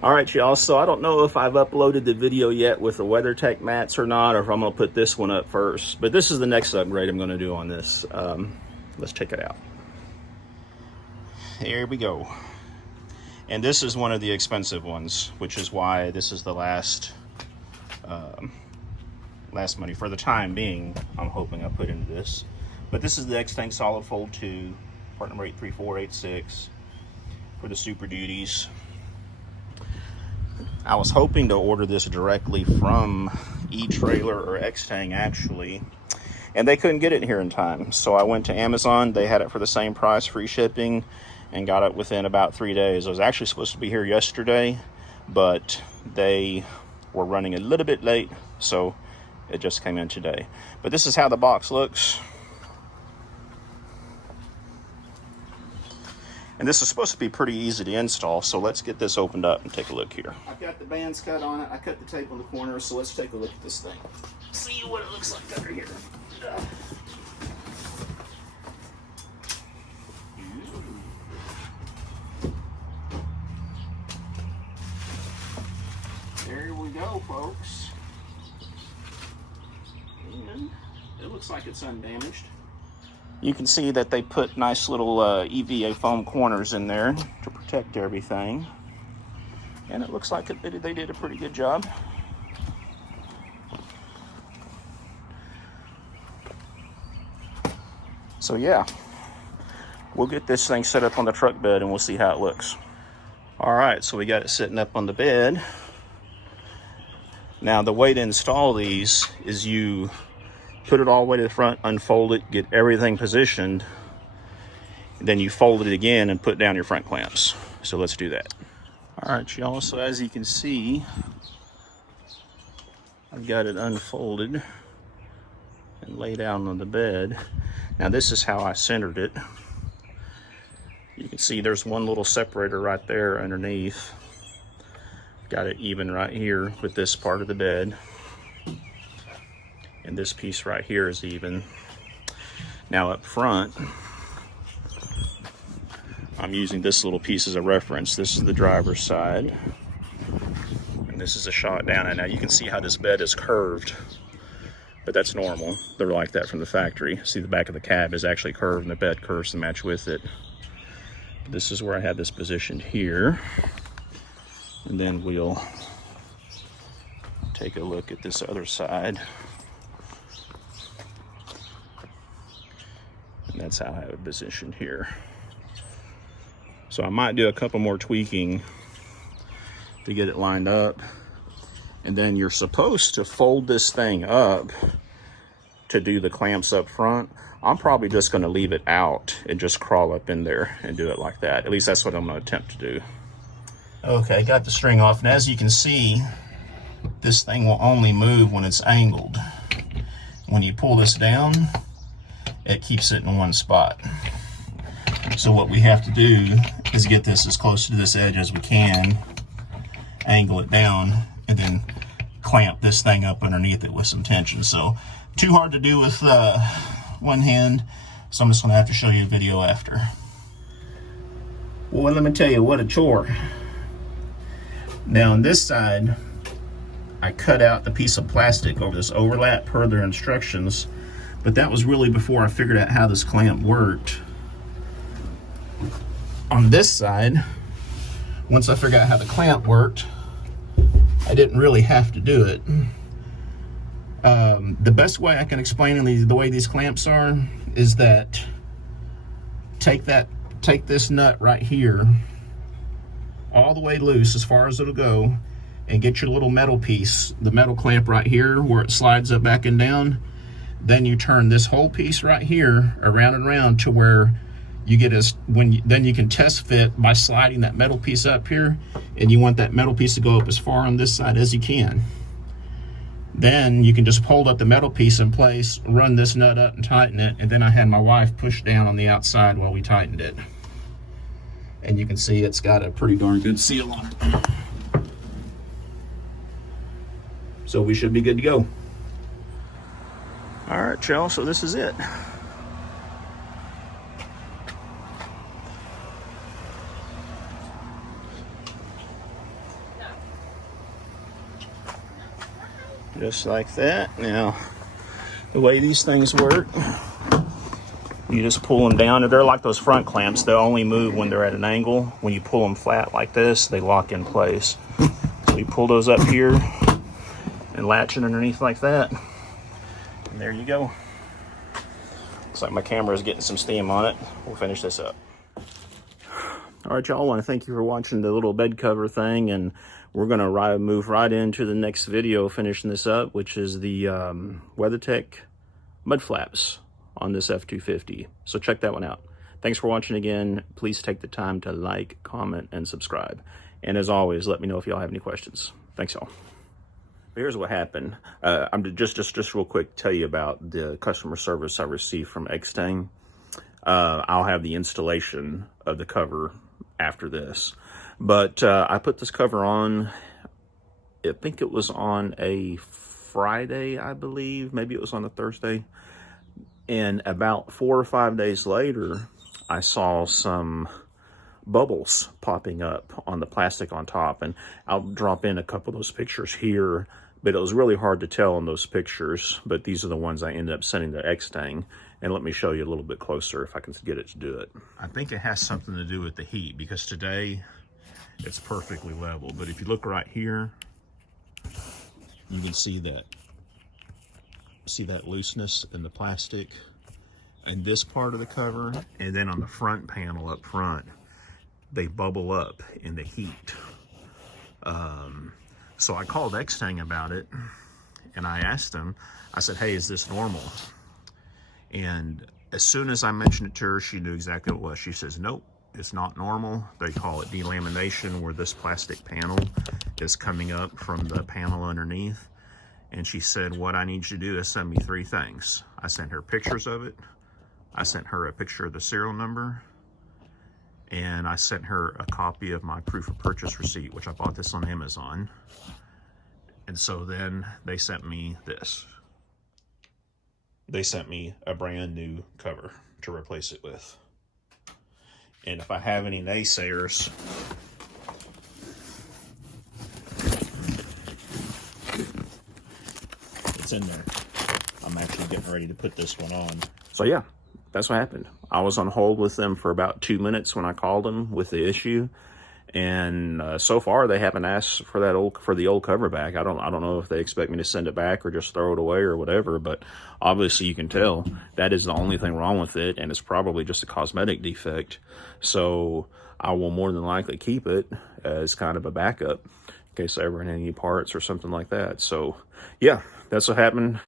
All right, y'all, so I don't know if I've uploaded the video yet with the WeatherTech mats or not, or if I'm gonna put this one up first, but this is the next upgrade I'm gonna do on this. Let's check it out. Here we go. And this is one of the expensive ones, which is why this is the last money for the time being. I'm hoping I put into this. But this is the Extang Solid Fold 2, part number 83486 for the Super Duties. I was hoping to order this directly from eTrailer or Extang actually, and they couldn't get it here in time. So I went to Amazon. They had it for the same price, free shipping, and got it within about 3 days. I was actually supposed to be here yesterday, but they were running a little bit late, so it just came in today. But this is how the box looks. And this is supposed to be pretty easy to install, so let's get this opened up and take a look here. I've got the bands cut on it. I cut the tape on the corner, so let's take a look at this thing. See what it looks like under here. There we go, folks. And it looks like it's undamaged. You can see that they put nice little EVA foam corners in there to protect everything. And it looks like they did a pretty good job. So yeah, we'll get this thing set up on the truck bed and we'll see how it looks. All right, so we got it sitting up on the bed. Now the way to install these is you put it all the way to the front, unfold it, get everything positioned, then you fold it again and put down your front clamps. So let's do that. All right, y'all, so as you can see, I've got it unfolded and laid out on the bed. Now this is how I centered it. You can see there's one little separator right there underneath. Got it even right here with this part of the bed. And this piece right here is even. Now up front, I'm using this little piece as a reference. This is the driver's side. And this is a shot down. And now you can see how this bed is curved, but that's normal. They're like that from the factory. See, the back of the cab is actually curved and the bed curves to match with it. This is where I had this positioned here. And then we'll take a look at this other side. And that's how I have it positioned here. So I might do a couple more tweaking to get it lined up. And then you're supposed to fold this thing up to do the clamps up front. I'm probably just gonna leave it out and just crawl up in there and do it like that. At least that's what I'm gonna attempt to do. Okay, got the string off. And as you can see, this thing will only move when it's angled. When you pull this down, it keeps it in one spot. So what we have to do is get this as close to this edge as we can, angle it down, and then clamp this thing up underneath it with some tension. So too hard to do with one hand, so I'm just gonna have to show you a video after. Well, let me tell you, what a chore. Now on this side, I cut out the piece of plastic over this overlap per their instructions, but that was really before I figured out how this clamp worked. On this side, once I figured out how the clamp worked, I didn't really have to do it. The best way I can explain the way these clamps are is that take this nut right here all the way loose as far as it'll go, and get your little metal piece, the metal clamp right here where it slides up back and down. Then you turn this whole piece right here around and around to where you get then you can test fit by sliding that metal piece up here, and you want that metal piece to go up as far on this side as you can. Then you can just hold up the metal piece in place, run this nut up and tighten it, and then I had my wife push down on the outside while we tightened it. And you can see it's got a pretty darn good seal on it. So we should be good to go. All right, y'all, so this is it. Just like that. Now, the way these things work, you just pull them down. They're like those front clamps. They only move when they're at an angle. When you pull them flat like this, they lock in place. So you pull those up here and latch it underneath like that. And there you go. Looks like my camera is getting some steam on it. We'll finish this up. All right, y'all, I want to thank you for watching the little bed cover thing, and we're going to move right into the next video finishing this up, which is the WeatherTech mud flaps on this F-250. So check that one out. Thanks for watching again. Please take the time to like, comment, and subscribe. And as always, let me know if y'all have any questions. Thanks, y'all. Here's what happened. I'm just real quick tell you about the customer service I received from Extang. I'll have the installation of the cover after this, but I put this cover on, I think it was on a Friday, I believe, maybe it was on a Thursday, and about 4 or 5 days later I saw some bubbles popping up on the plastic on top, and I'll drop in a couple of those pictures here, but it was really hard to tell in those pictures, but these are the ones I ended up sending to Extang. And let me show you a little bit closer if I can get it to do it. I think it has something to do with the heat, because today it's perfectly level. But if you look right here, you can see that looseness in the plastic and this part of the cover, and then on the front panel up front, they bubble up in the heat. So I called Extang about it, and I asked them, I said, hey, is this normal? And as soon as I mentioned it to her, she knew exactly what it was. She says, nope, it's not normal. They call it delamination, where this plastic panel is coming up from the panel underneath. And she said, what I need you to do is send me 3 things. I sent her pictures of it. I sent her a picture of the serial number. And I sent her a copy of my proof of purchase receipt, which I bought this on Amazon. And so then they sent me this. They sent me a brand new cover to replace it with. And if I have any naysayers, it's in there. I'm actually getting ready to put this one on. So yeah, that's what happened. I was on hold with them for about 2 minutes when I called them with the issue. And so far they haven't asked for the old cover back. I don't know if they expect me to send it back or just throw it away or whatever, but obviously you can tell that is the only thing wrong with it, and it's probably just a cosmetic defect. So I will more than likely keep it as kind of a backup in case I ever need any parts or something like that. So yeah, that's what happened.